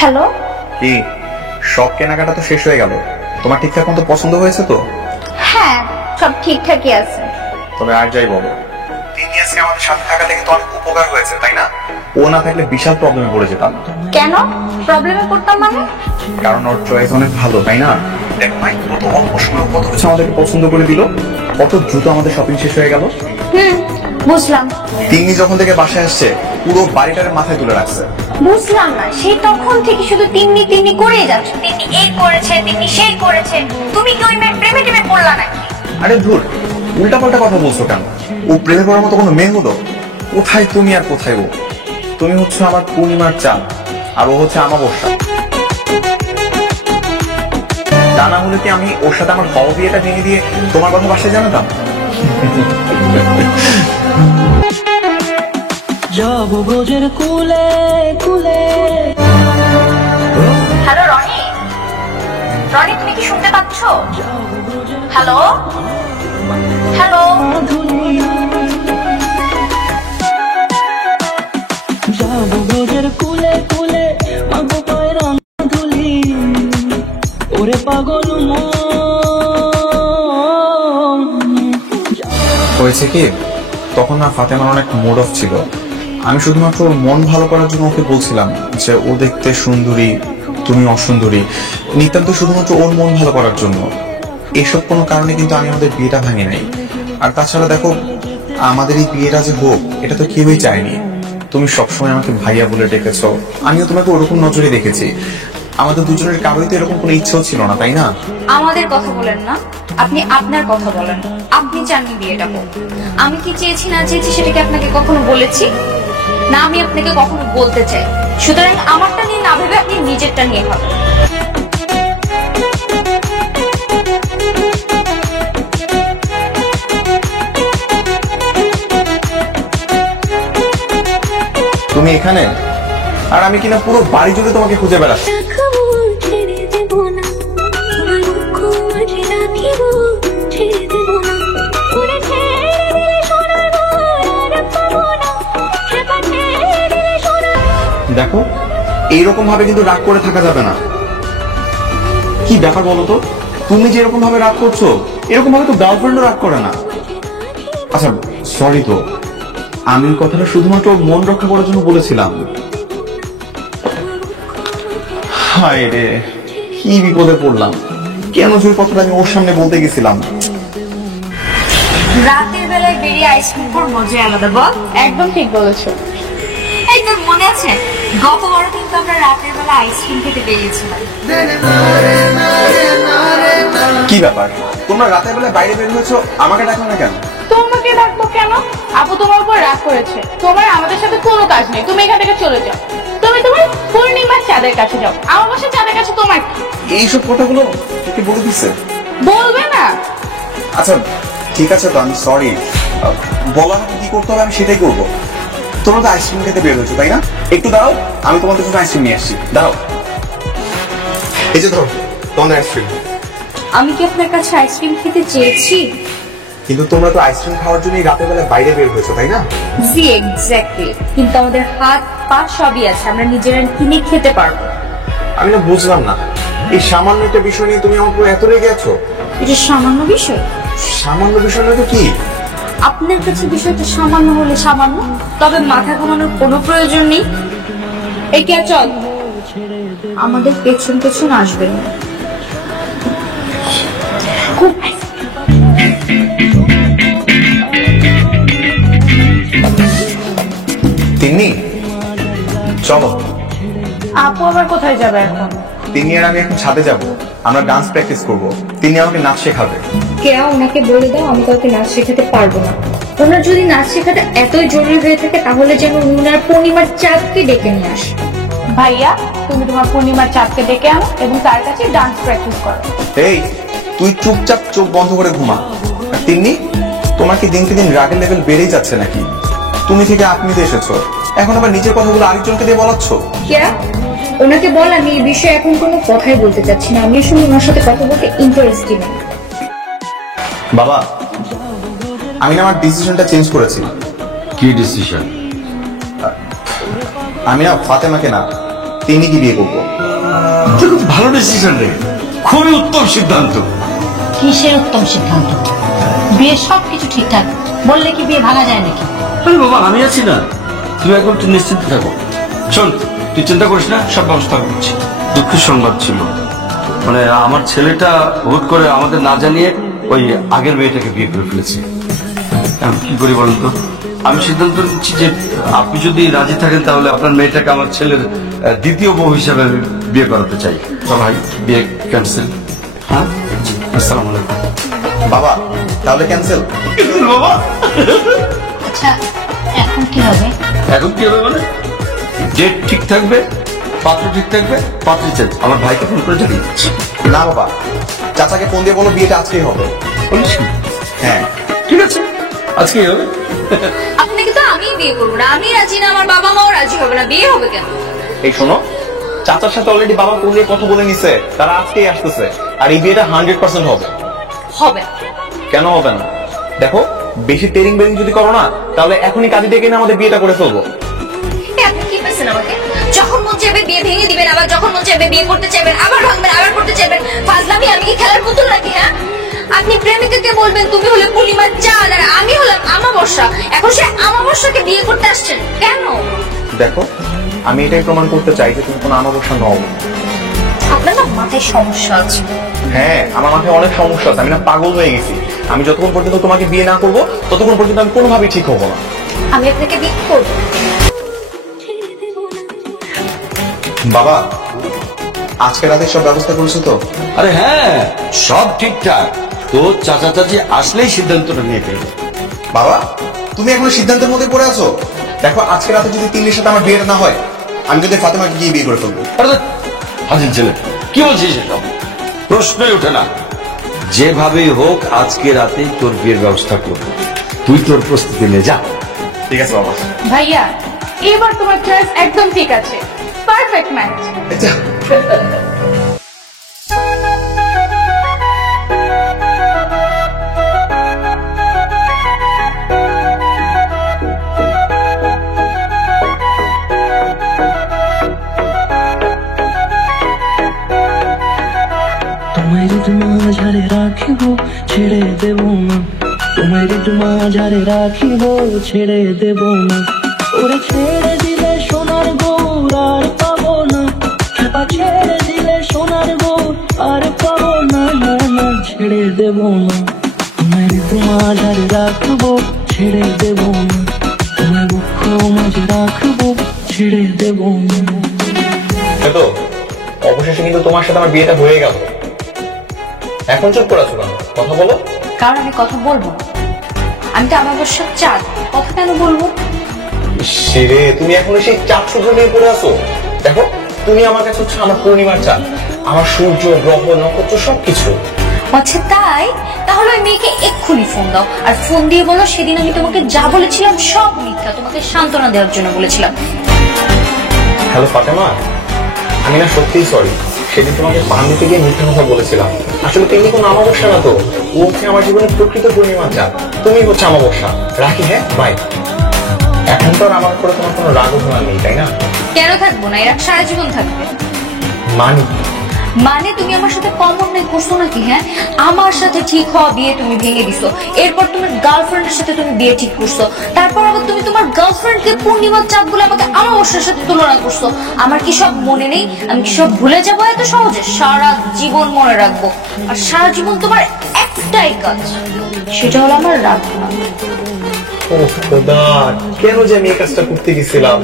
Hello. কি সব কেনাকাটা তো শেষ হয়ে গেল, তোমার ঠিকঠাক মতো পছন্দ হয়েছে তো? হ্যাঁ, সব ঠিকঠাকই আছে। তবে আর যাই বলো, তিনি আজকে আমাদের সাথে থাকা থেকে তো অনেক উপকার হয়েছে, তাই না? ও না থাকলে বিশাল প্রবলেমে পড়ে যেতাম। কেন প্রবলেমে পড়তাম মানে? কারণ ওর চয়েস অনেক ভালো, তাই না? দেখো ভাই, কত অল্প সময় কত কিছু আমাদেরকে পছন্দ করে দিল, কত দ্রুত আমাদের শপিং শেষ হয়ে গেল। বুঝলাম। তিনি যখন থেকে বাসায় আসছে পুরো বাড়িটার মাথায় তুলে রাখছে। বুঝলাম না, সেই তখন থেকে শুধু তিন্নি তিন্নি করেই যাচ্ছ। তিন্নি এই করেছে, তিন্নি সেই করেছে। তুমি কি ওই মেয়ের প্রেমে টেমে পড়লা নাকি? আরে ধুর, উল্টাপাল্টা কথা বলছো কেন? ও প্রেমে পড়ার মতো কোনো মেয়ে হলো? কোথায় তুমি আর কোথায় ও? তুমি হচ্ছে আমার পূর্ণিমার চাঁদ, আর ও হচ্ছে আমাবস্যা। তা না হলে কি আমি ওর সাথে আমার হওয়া বিয়েটা ভেঙে দিয়ে তোমার কথা বাসায় জানাতাম? যাব ব্রজের কুলে কুলে। হ্যালো রনি, রনি তুমি কি শুনতে পাচ্ছ? Hello hello. যাব ব্রজের কুলে কুলে, মাগো পায় রং ধুলি, ওরে পাগল মন। হয়েছে কি, তখন না ফাতেমার অনেক মুড অফ ছিল। আমি শুধুমাত্র ওর মন ভালো করার জন্য ওকে বলছিলাম যে ও দেখতে সুন্দরী, তুমি অসুন্দরী, নিতান্ত শুধুমাত্র ওর মন ভালো করার জন্য। এসব কোনো কারণে কিন্তু আমি আমাদের বিয়েটা ভাঙি নাই। আর তাছাড়া দেখো, আমাদের এই বিয়েটা যে হোক এটা তো কেউই চায়নি। তুমি সবসময় আমাকে ভাইয়া বলে ডেকেছো, আমিও তোমাকে ওরকম নজরে দেখেছি। আমাদের দুজনের কারোই তো এরকম কোনো ইচ্ছেও ছিল না, তাই না? আমাদের কথা বলেন না, আপনি আপনার কথা বলেন। আপনি চাননি বিয়েটা হোক। আমি কি চেয়েছি না চেয়েছি সেটা কি আপনাকে কখনো বলেছি? না, আমি আপনাকে কখনো বলতে চাই। সুতরাং আমারটা নিয়ে না ভেবে আপনি নিজেরটা নিয়ে ভাবেন। তুমি এখানে, আর আমি কিনা পুরো বাড়ি জুড়ে তোমাকে খুঁজে বেড়াচ্ছি। দেখো, এইরকম ভাবে কিন্তু রাগ করে থাকা যাবে না। কি ব্যাপার বলো তো, তুমি যে এরকম ভাবে রাগ করছো, এরকম ভাবে তো গার্লফ্রেন্ডও রাগ করে না। আচ্ছা সরি তো, আমি কথাটা শুধুমাত্র ওর মন রক্ষা করার জন্য বলেছিলাম। হায় রে, কি বিপদে পড়লাম। কেন যে কথাটা আমি ওর সামনে বলতে গেছিলাম। রাতের বেলায় বেরিয়ে আইসক্রিম খাওয়ার মজা আলাদা, বল? একদম ঠিক বলেছো। এই তোর মনে আছে গতবার কিন্তু আমরা রাতের বেলা আইসক্রিম খেতে বেরিয়েছিলাম। কি ব্যাপার, তোমরা রাতের বেলা বাইরে বের হয়েছো, আমাকে ডাকো না কেন? তোমাকে ডাকবো কেন? আপু তোমার উপর রাগ করেছে। তোমার আমাদের সাথে কোনো কাজ নেই, তুমি এখান থেকে চলে যাও। তুমি তোমার পূর্ণিমার চাঁদের কাছে যাও। আমার বাসার চাঁদের কাছে তোমার কি? এইসব কথাগুলো তোকে বলে দিচ্ছে? বলবে না? আচ্ছা ঠিক আছে তো, আমি সরি। বলার কি করতে হবে আমি সেটাই করবো। তোমরা তো আইসক্রিম খেতে বের হয়েছো, তাই না? একটু দাঁড়াও, আমি তোমাদের জন্য আইসক্রিম নিয়ে আসছি। দাঁড়াও, এই যে ধরো তোমাদের আইসক্রিম। আমি কি আপনার কাছে আইসক্রিম খেতে চেয়েছি? কিন্তু তোমরা তো আইসক্রিম খাওয়ার জন্য রাতের বেলা বাইরে বের হয়েছো, তাই না? জি এক্স্যাক্টলি, কিন্তু আমাদের হাত পা সবই আছে, আমরা নিজেরা কিনে খেতে পারবো। আমি না বুঝলাম না, এই সামান্য একটা বিষয় নিয়ে তুমি আমার পুরো এত রেগে আছো। এটা সামান্য বিষয়? সামান্য বিষয় নয় তো কি? আপনার কাছে বিষয়টা সামান্য হলে সামান্য, তবে মাথা ঘামানোর কোনো প্রয়োজন নেই। এই কে, চল। আমাদের পেছন পেছন আসবেন না। খুব তিন্নি চলো। আপু আবার কোথায় যাবে এখন? তিন্নি আর আমি এখন ছাদে যাব, আমরা ডান্স প্র্যাকটিস করব। তিনি আমাকে নাচ শেখাবে। কেয়া ওনাকে বলে দাও আমি কাউকে নাচ শেখাতে পারবো না। ওনার যদি নাচ শেখাটা এতই জরুরি হয়ে থাকে তাহলে যেন ওনার পূর্ণিমার চাঁদকে ডেকে নিয়ে আসে। ভাইয়া, তুমি তোমার পূর্ণিমার চাঁদকে ডেকে আনো এবং তার কাছে ডান্স প্র্যাকটিস করো। এই তুই চুপচাপ চোখ বন্ধ করে ঘুমা। আর তিন্নি, তোমার কি দিনকে দিন রাগের লেভেল বেড়েই যাচ্ছে নাকি? তুমি থেকে আপনিতে এসেছো, এখন আবার নিজের কথাগুলো আরেকজনকে দিয়ে বলাচ্ছ। কেয়া ওনাকে বল আমি এই বিষয়ে এখন কোনো কথাই বলতে চাচ্ছি না, আমি আসলে ওনার সাথে কথা বলতে ইন্টারেস্টেড। বাবা, আমি না আমার ডিসিশনটা চেঞ্জ করেছি। কি ডিসিশন? আমি না ফাতেমাকে না তিন্নিকে বিয়ে করবো। তো খুব ভালো ডিসিশন রে, খুবই উত্তম সিদ্ধান্ত। কিসের উত্তম সিদ্ধান্ত? বিয়ে সবকিছু ঠিকঠাক বললে কি বিয়ে ভাঙা যায় নাকি? আরে বাবা, আমি আছি না, তুমি এখন তুই নিশ্চিন্ত থাকো। শোন, তুই চিন্তা করিস না, সব ব্যবস্থা করছি। দুঃখের সংবাদ ছিল, মানে আমার ছেলেটা হুট করে আমাদের না জানিয়ে ওই আগের মেয়েটাকে বিয়ে করে ফেলেছে। এখন কি করি বলেন তো? আমি সিদ্ধান্ত নিচ্ছি যে আপনি যদি রাজি থাকেন তাহলে আপনার মেয়েটাকে আমার ছেলের দ্বিতীয় বউ হিসাবে আমি বিয়ে করাতে চাই। তো ভাই, বিয়ে ক্যান্সেল। হ্যাঁ, আসসালামু আলাইকুম। বাবা তাহলে ক্যান্সেল। বাবা, আচ্ছা এখন কি হবে? এখন কি হবে মানে? ডেট ঠিক থাকবে, পাত্র ঠিক থাকবে, পাত্রী চেঞ্জ। আমার ভাইকে ফোন করে জানিয়ে দিচ্ছি। না বাবা, চাচাকে ফোন দিয়ে বলো বিয়েটা আজকেই হবে। বলিস কি? হ্যাঁ ঠিক আছে, আজকেই হবে। আপনাকে তো আমি বিয়ে করবো না, আমি রাজি না, আমার বাবা মাও রাজি হবে না, বিয়ে হবে কেন? এই শোনো, চাচার সাথে অলরেডি বাবা ফোন দিয়ে কথা বলে নিছে, তারা আজকেই আসতেছে। আর এই বিয়েটা 100% হবে। হবে না। কেন হবে না? দেখো, বেশি টেরিং বেরিং যদি করো না, তাহলে এখনই কাজী ডেকে না আমাদের বিয়েটা করে ফেলবো। আপনি কি পেয়েছেন আমাকে? যখন মন চাইবে বিয়ে ভেঙে দিবেন, আবার যখন মন চাইবে বিয়ে করতে চাইবেন, আবার ভাঙবেন, আবার করতে চাইবেন। ফাজলামি আমি কি খেলার পুতুল নাকি? হ্যাঁ, আপনি প্রেমিকাকে বলবেন তুমি হলে পূর্ণিমার চাঁদ আর আমি হলাম আমাবস্যা। এখন সে আমাবস্যাকে বিয়ে করতে আসছেন কেন? দেখো, আমি এটাই প্রমাণ করতে চাই যে তুমি কোনো আমাবস্যা নও। আপনার না মাথায় সমস্যা আছে। হ্যাঁ, আমার মাথায় অনেক সমস্যা আছে, আমি না পাগল হয়ে গেছি। আমি যতক্ষণ পর্যন্ত তোমাকে বিয়ে না করবো ততক্ষণ পর্যন্ত আমি কোনোভাবেই ঠিক হবো না। আমি আপনাকে বিয়ে করবো। বাবা, আজকে রাতে সব ব্যবস্থা করেছো তো? আরে হ্যাঁ, সব ঠিকঠাক। তো চাচা চাচি আসলেই সিদ্ধান্তটা নিয়ে ফেলবে। বাবা, তুমি এখনো সিদ্ধান্তের মধ্যে পড়ে আছো। দেখো, আজকে রাতে যদি তিন্নির সাথে আমার বিয়েটা না হয়, আমি কিন্তু ফাতেমাকে গিয়ে বিয়ে করে ফেলবো। আরে হাজির ছেলে, কি বলছিস এসব? প্রশ্নই ওঠে না। যেভাবেই হোক আজকে রাতেই তোর বিয়ের ব্যবস্থা করবো। তুই তোর প্রস্তুতি নে, যা। ঠিক আছে বাবা। ভাইয়া, এবার তোমার চয়েস একদম ঠিক আছে, পারফেক্ট ম্যাচ। আচ্ছা। তোমায় ঋতু মাঝারে রাখিব, ছেড়ে দেব না। তোমায় ঋতু মাঝারে রাখিব, ছেড়ে দেব না। ওরে ছেড়ে দিলে সোনার গৌর আর পাবো না। খেপা ছেড়ে দিলে সোনার গৌর আর পাবো না। না না, ছেড়ে দেব না। তোমায় ঋতু মাঝারে রাখবো, ছেড়ে দেব না। তোমায় বক্ষ মাঝে রাখবো, ছেড়ে দেব না। তো অবশেষে কিন্তু তোমার সাথে আমার বিয়েটা হয়ে গেল। এখন চুপ করে আছো কেন? কথা বলো। কারণ আমি কথা বলবো না। আমি তো আমাবস্যার চাঁদ, কথা কেন বলবো? সেরে, তুমি এখনো সেই চাঁদ সূর্য নিয়ে পড়ে আছো। দেখো, তুমি আমার কাছে হচ্ছে আমার পূর্ণিমার চাঁদ, আমার সূর্য, গ্রহ, নক্ষত্র সবকিছু। আচ্ছা তাই? তাহলে ওই মেয়েকে এক্ষুনি ফোন দাও, আর ফোন দিয়ে বলো সেদিন আমি তোমাকে যা বলেছিলাম সব মিথ্যা, তোমাকে সান্ত্বনা দেওয়ার জন্য বলেছিলাম। হ্যালো ফাতেমা, আমি না সত্যিই সরি, সেদিন তোমাকে পান দিতে গিয়ে মিথ্যা কথা বলেছিলাম। আসলে তুমি কোনো আমাবস্যা না তো, ও হচ্ছে আমার জীবনের প্রকৃত পূর্ণিমা চাঁদ, তুমি হচ্ছে আমাবস্যা। রাখি, হ্যাঁ, বাই। এখন তো আর আমার উপরে তোমার কোনো রাগ অভিমান নেই, তাই না? কেন থাকবো না? এরা সারা জীবন থাকবে। মানি মানে তুমি আমার সাথে কম অন্যায় করছো নাকি? হ্যাঁ, আমার সাথে ঠিক হওয়া বিয়ে তুমি ভেঙে দিছো, এরপর তোমার গার্লফ্রেন্ডের সাথে তুমি বিয়ে ঠিক করছো, তারপর আবার তুমি তোমার গার্লফ্রেন্ডকে পূর্ণিমার চাঁদ বলে আমাকে আমাবস্যার সাথে তুলনা করছো। আমার কি সব মনে নেই? আমি কি সব ভুলে যাবো এত সহজে? সারা জীবন মনে রাখবো। আর সারা জীবন তোমার একটাই কাজ, সেটা হলো আমার রাগ। ও খোদা, কেন যে আমি এই কাজটা করতে গেছিলাম?